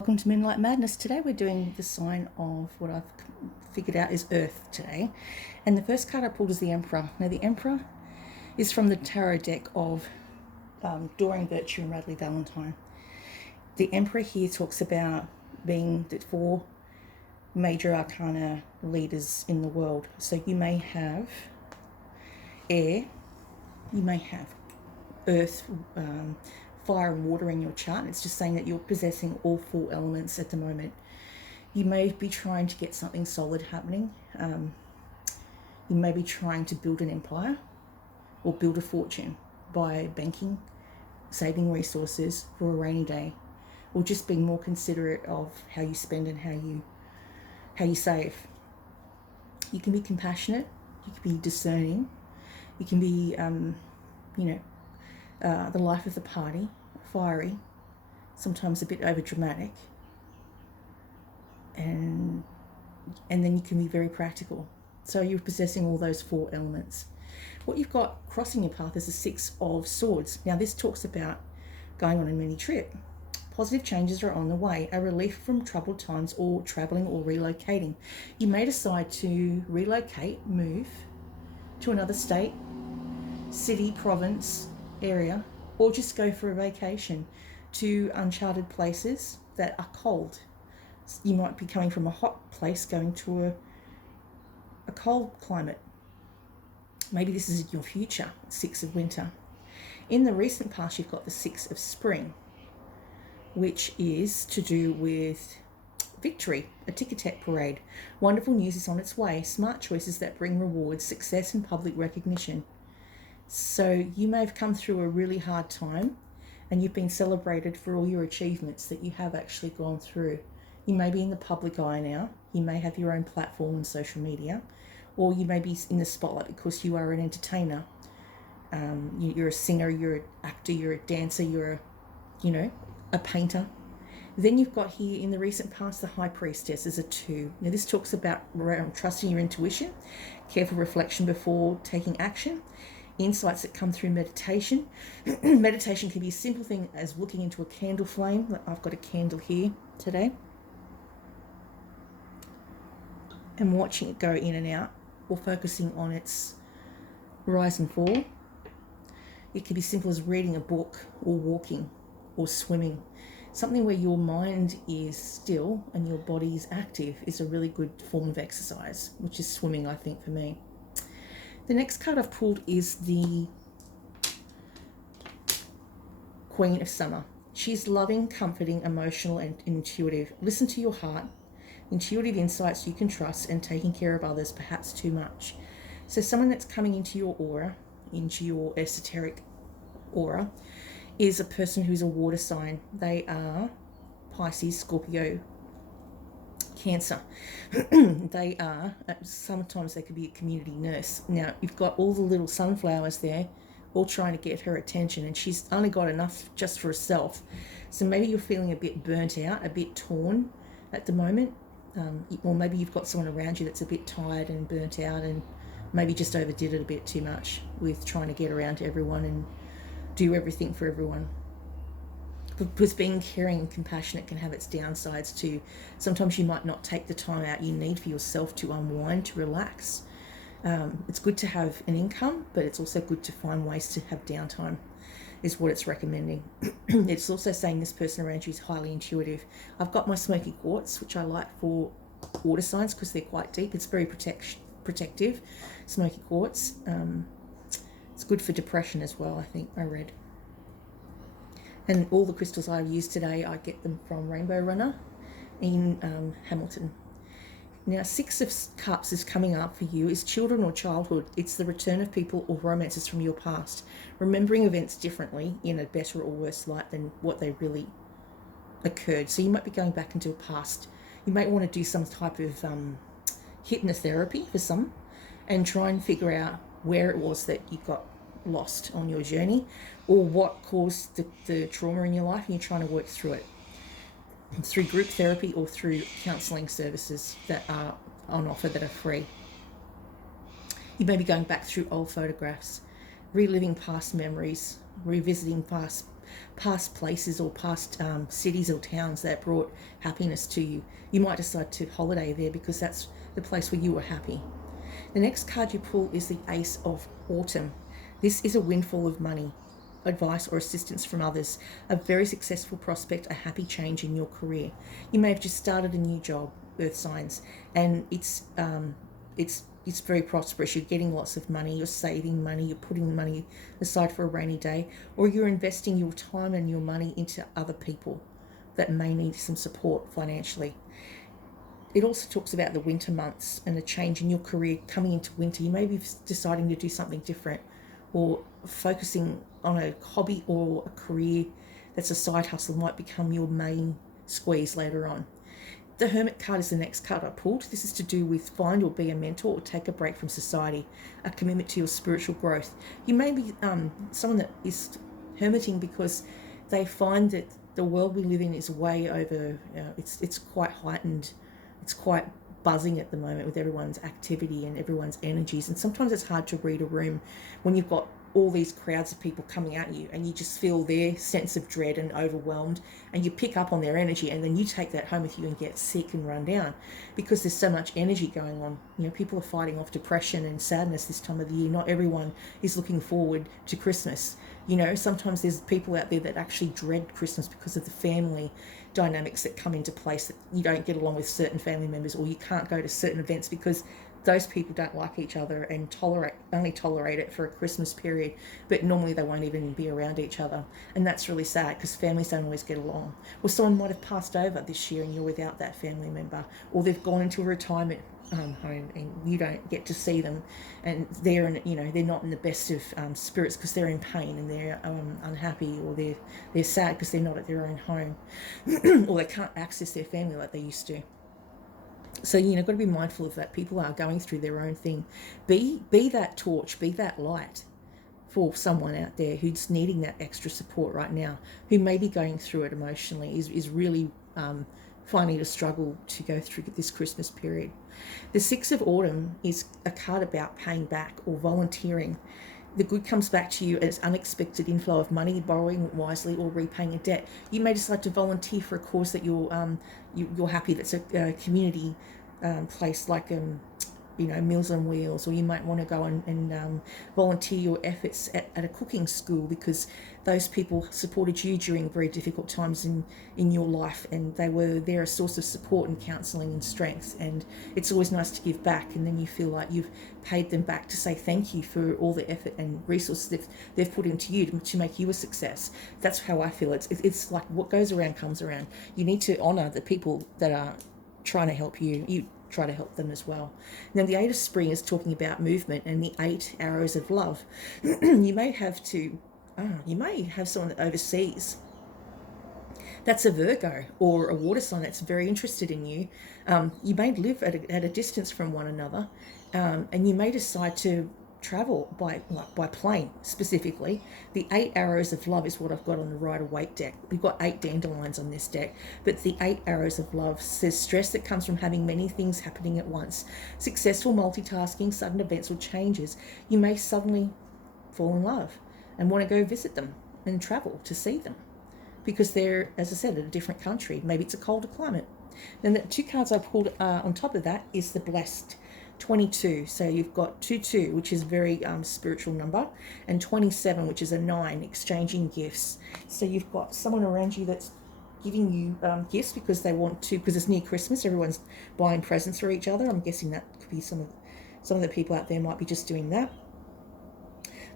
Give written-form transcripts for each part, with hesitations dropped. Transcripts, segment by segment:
Welcome to Moonlight Madness. Today we're doing the sign of what I've figured out is Earth today. And the first card I pulled is the Emperor. Now the Emperor is from the tarot deck of Doreen Virtue and Radley Valentine. The Emperor here talks about being the four major arcana leaders in the world. So you may have air, you may have earth, fire and water in your chart. It's just saying that you're possessing all four elements at the moment. You may be trying to get something solid happening. You may be trying to build an empire or build a fortune by banking, saving resources for a rainy day, or just being more considerate of how you spend and how you save. You can be compassionate, you can be discerning, you can be the life of the party, fiery, sometimes a bit over dramatic, and then you can be very practical. So you're possessing all those four elements. What you've got crossing your path is the Six of Swords. Now this talks about going on a mini trip. Positive changes are on the way, a relief from troubled times, or traveling or relocating. You may decide to relocate, move to another state, city, province, area, or just go for a vacation to uncharted places that are cold. You might be coming from a hot place going to a cold climate. Maybe this is your future, Six of Winter. In the recent past, you've got the Six of Spring, which is to do with victory, a tic-tac parade. Wonderful news is on its way. Smart choices that bring rewards, success and public recognition. So you may have come through a really hard time and you've been celebrated for all your achievements that you have actually gone through. You may be in the public eye now. You may have your own platform on social media, or you may be in the spotlight because you are an entertainer. You're a singer, you're an actor, you're a dancer, you're a painter. Then you've got here in the recent past the High Priestess as a 2. Now this talks about trusting your intuition, careful reflection before taking action, insights that come through meditation. Meditation can be a simple thing as looking into a candle flame. I've got a candle here today, and watching it go in and out, or focusing on its rise and fall. It can be simple as reading a book, or walking, or swimming. Something where your mind is still and your body is active is a really good form of exercise, which is swimming, I think, for me. The next card I've pulled is the Queen of Summer. She's loving, comforting, emotional, and intuitive. Listen to your heart. Intuitive insights you can trust, and taking care of others perhaps too much. So someone that's coming into your aura, into your esoteric aura, is a person who's a water sign. They are Pisces, Scorpio, Cancer. They are, sometimes they could be a community nurse. Now you've got all the little sunflowers there all trying to get her attention, and she's only got enough just for herself. So maybe you're feeling a bit burnt out, a bit torn at the moment, or maybe you've got someone around you that's a bit tired and burnt out and maybe just overdid it a bit too much with trying to get around to everyone and do everything for everyone. Because being caring and compassionate can have its downsides too. Sometimes you might not take the time out you need for yourself to unwind, to relax. It's good to have an income, but it's also good to find ways to have downtime, is what it's recommending. It's also saying this person around you is highly intuitive. I've got my smoky quartz, which I like for water signs because they're quite deep. It's very protective, smoky quartz. It's good for depression as well, I think, I read. And all the crystals I've used today, I get them from Rainbow Runner in Hamilton. Now, Six of Cups is coming up for you. Is children or childhood. It's the return of people or romances from your past. Remembering events differently in a better or worse light than what they really occurred. So you might be going back into a past. You might want to do some type of hypnotherapy for some and try and figure out where it was that you got lost on your journey, or what caused the trauma in your life, and you're trying to work through it through group therapy or through counselling services that are on offer that are free. You may be going back through old photographs, reliving past memories, revisiting past past places or past cities or towns that brought happiness to you. You might decide to holiday there because that's the place where you were happy. The next card you pull is the Ace of Autumn. This is a windfall of money, advice or assistance from others, a very successful prospect, a happy change in your career. You may have just started a new job, earth signs, and it's very prosperous. You're getting lots of money, you're saving money, you're putting money aside for a rainy day, or you're investing your time and your money into other people that may need some support financially. It also talks about the winter months and a change in your career coming into winter. You may be deciding to do something different or focusing on a hobby or a career that's a side hustle might become your main squeeze later on. The Hermit card is the next card I pulled. This is to do with find or be a mentor or take a break from society, a commitment to your spiritual growth. You may be someone that is hermiting because they find that the world we live in is way over, it's quite heightened, it's quite buzzing at the moment with everyone's activity and everyone's energies, and sometimes it's hard to read a room when you've got all these crowds of people coming at you and you just feel their sense of dread and overwhelmed, and you pick up on their energy and then you take that home with you and get sick and run down because there's so much energy going on. People are fighting off depression and sadness this time of the year. Not everyone is looking forward to Christmas. Sometimes there's people out there that actually dread Christmas because of the family dynamics that come into place, that you don't get along with certain family members, or you can't go to certain events because those people don't like each other and only tolerate it for a Christmas period, but normally they won't even be around each other. And that's really sad because families don't always get along. Or someone might have passed over this year and you're without that family member, or they've gone into a retirement home and you don't get to see them, and they're not in the best of spirits because they're in pain and they're unhappy, or they're sad because they're not at their own home or they can't access their family like they used to. So got to be mindful of that. People are going through their own thing. Be that torch, be that light for someone out there who's needing that extra support right now, who may be going through it emotionally, is really finding it a struggle to go through this Christmas period. The Six of Autumn is a card about paying back or volunteering. The good comes back to you as unexpected inflow of money, borrowing wisely, or repaying a debt. You may decide to volunteer for a cause that you're happy that's a community place, like Meals on Wheels, or you might want to go and volunteer your efforts at a cooking school because those people supported you during very difficult times in your life, and they're a source of support and counselling and strength. And it's always nice to give back, and then you feel like you've paid them back to say thank you for all the effort and resources they've put into you to make you a success. That's how I feel. It's like what goes around comes around. You need to honour the people that are trying to help you. You try to help them as well. Now, the Eight of Spring is talking about movement and the 8 arrows of love. You may have someone that overseas that's a Virgo or a water sign that's very interested in you. You may live at a distance from one another, and you may decide to travel by plane specifically. The 8 arrows of love is what I've got on the Rider-Waite deck. We've got 8 dandelions on this deck, but the 8 arrows of love says stress that comes from having many things happening at once, successful multitasking, sudden events or changes. You may suddenly fall in love and want to go visit them and travel to see them because they're, as I said, in a different country. Maybe it's a colder climate. Then the 2 cards I pulled on top of that is the Blessed. 22, so you've got 22, which is a very spiritual number, and 27, which is a 9, exchanging gifts. So you've got someone around you that's giving you gifts because they want to, because it's near Christmas, everyone's buying presents for each other. I'm guessing that could be some of the people out there might be just doing that.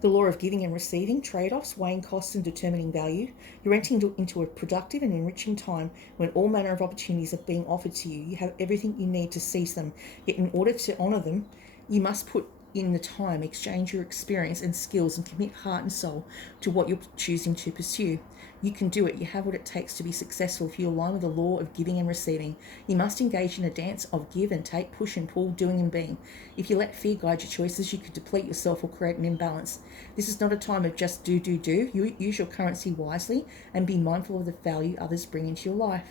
The law of giving and receiving, trade-offs, weighing costs and determining value. You're entering into a productive and enriching time when all manner of opportunities are being offered to you. You have everything you need to seize them. Yet in order to honour them, you must put in the time, exchange your experience and skills, and commit heart and soul to what you're choosing to pursue. You can do it. You have what it takes to be successful if you align with the law of giving and receiving. You must engage in a dance of give and take, push and pull, doing and being. If you let fear guide your choices, you could deplete yourself or create an imbalance. This is not a time of just do. You use your currency wisely and be mindful of the value others bring into your life.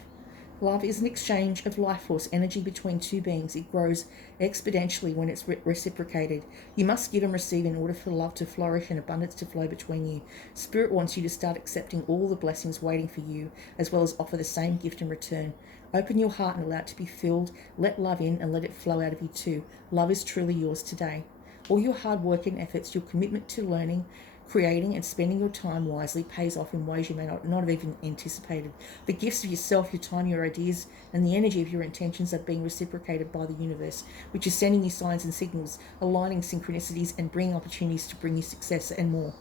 Love is an exchange of life force energy between two beings. It grows exponentially when it's reciprocated. You must give and receive in order for love to flourish and abundance to flow between you. Spirit wants you to start accepting all the blessings waiting for you, as well as offer the same gift in return. Open your heart and allow it to be filled. Let love in and let it flow out of you too. Love is truly yours today. All your hard work and efforts, your commitment to learning, creating and spending your time wisely pays off in ways you may not have even anticipated. The gifts of yourself, your time, your ideas, and the energy of your intentions are being reciprocated by the universe, which is sending you signs and signals, aligning synchronicities and bringing opportunities to bring you success and more.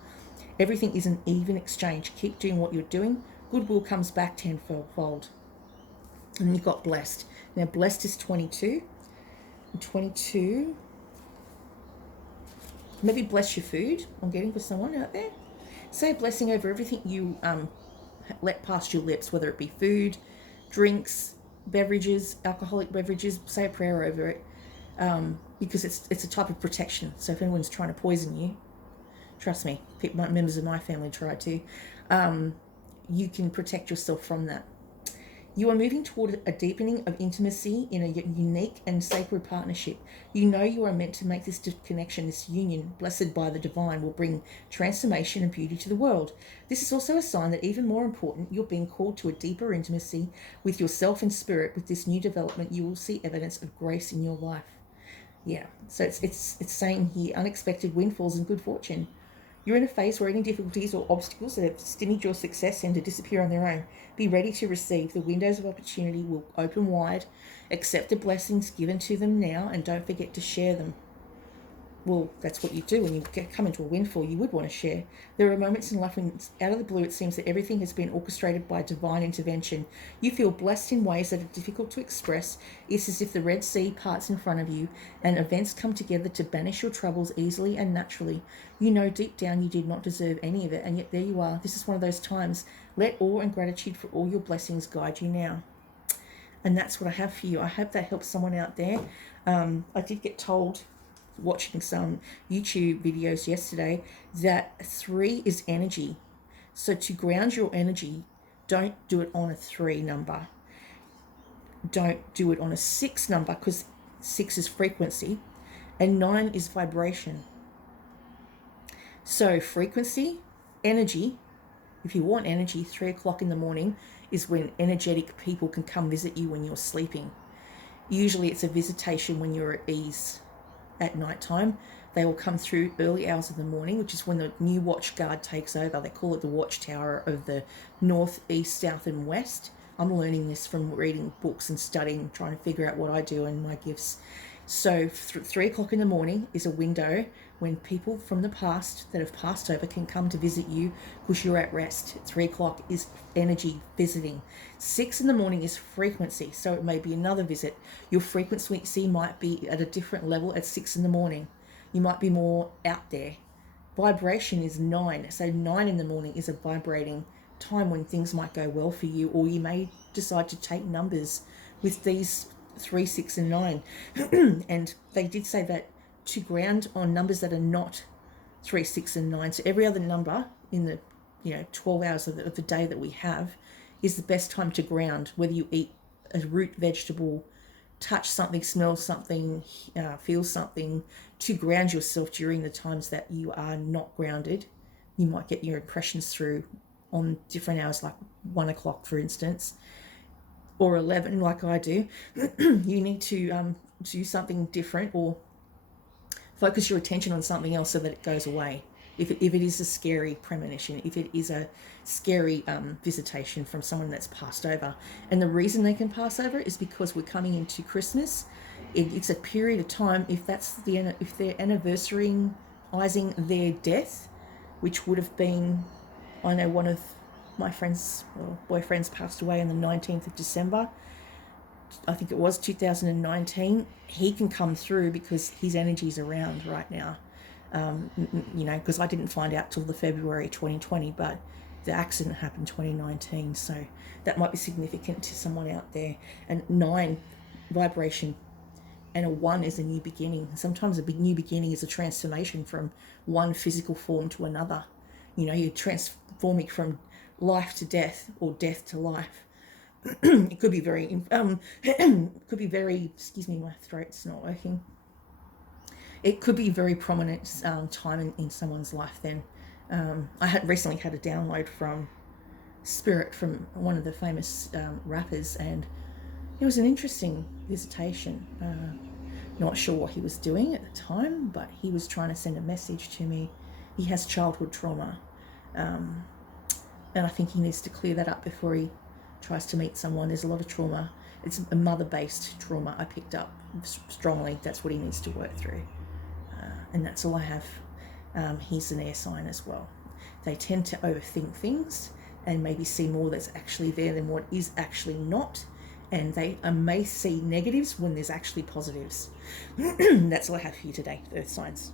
Everything is an even exchange. Keep doing what you're doing. Goodwill comes back tenfold. And you got blessed. Now, blessed is 22. And 22... maybe bless your food. I'm getting for someone out there. Say a blessing over everything you let past your lips, whether it be food, drinks, beverages, alcoholic beverages. Say a prayer over it, because it's a type of protection. So if anyone's trying to poison you, trust me, members of my family tried to, you can protect yourself from that. You are moving toward a deepening of intimacy in a unique and sacred partnership. You know you are meant to make this connection, this union, blessed by the divine, will bring transformation and beauty to the world. This is also a sign that, even more important, you're being called to a deeper intimacy with yourself and spirit. With this new development, you will see evidence of grace in your life. Yeah, so it's saying here, unexpected windfalls and good fortune. You're in a phase where any difficulties or obstacles that have stymied your success tend to disappear on their own. Be ready to receive. The windows of opportunity will open wide. Accept the blessings given to them now and don't forget to share them. Well, that's what you do when you come into a windfall. You would want to share. There are moments in life when, out of the blue, it seems that everything has been orchestrated by divine intervention. You feel blessed in ways that are difficult to express. It's as if the Red Sea parts in front of you and events come together to banish your troubles easily and naturally. You know deep down you did not deserve any of it, and yet there you are. This is one of those times. Let awe and gratitude for all your blessings guide you now. And that's what I have for you. I hope that helps someone out there. I did get told, watching some YouTube videos yesterday, that 3 is energy. So to ground your energy, don't do it on a 3 number. Don't do it on a 6 number, because 6 is frequency and 9 is vibration. So frequency, energy. If you want energy, 3 o'clock in the morning is when energetic people can come visit you when you're sleeping. Usually it's a visitation when you're at ease. At night time, they will come through early hours of the morning, which is when the new watch guard takes over. They call it the watchtower of the north, east, south and west. I'm learning this from reading books and studying, trying to figure out what I do and my gifts. So 3 o'clock in the morning is a window when people from the past that have passed over can come to visit you because you're at rest. 3 o'clock is energy visiting. 6 in the morning is frequency, so it may be another visit. Your frequency might be at a different level at 6 in the morning. You might be more out there. Vibration is 9, so 9 in the morning is a vibrating time when things might go well for you, or you may decide to take numbers with these 3, 6 and 9. And they did say that to ground on numbers that are not 3, 6 and 9, so every other number in the 12 hours of the day that we have is the best time to ground, whether you eat a root vegetable, touch something, smell something, feel something, to ground yourself during the times that you are not grounded. You might get your impressions through on different hours, like 1 o'clock for instance, or 11 like I do. You need to do something different or focus your attention on something else so that it goes away. If it is a scary premonition, if it is a scary visitation from someone that's passed over. And the reason they can pass over is because we're coming into Christmas. It's a period of time, if they're anniversarying their death, which would have been, I know one of my friends or boyfriends passed away on the 19th of December. I think it was 2019. He can come through because his energy's around right now. Because I didn't find out till the February 2020, but the accident happened 2019, so that might be significant to someone out there. And 9, vibration, and a 1 is a new beginning. Sometimes a big new beginning is a transformation from one physical form to another. You're transforming from life to death or death to life. It could be very, could be very, excuse me, my throat's not working. It could be a very prominent time in someone's life then. I had recently had a download from Spirit, from one of the famous rappers, and it was an interesting visitation. Not sure what he was doing at the time, but he was trying to send a message to me. He has childhood trauma, and I think he needs to clear that up before he tries to meet someone. There's a lot of trauma. It's a mother-based trauma I picked up strongly. That's what he needs to work through, and that's all I have. He's an air sign as well. They tend to overthink things and maybe see more that's actually there than what is actually not, and they may see negatives when there's actually positives. That's all I have for you today, Earth signs.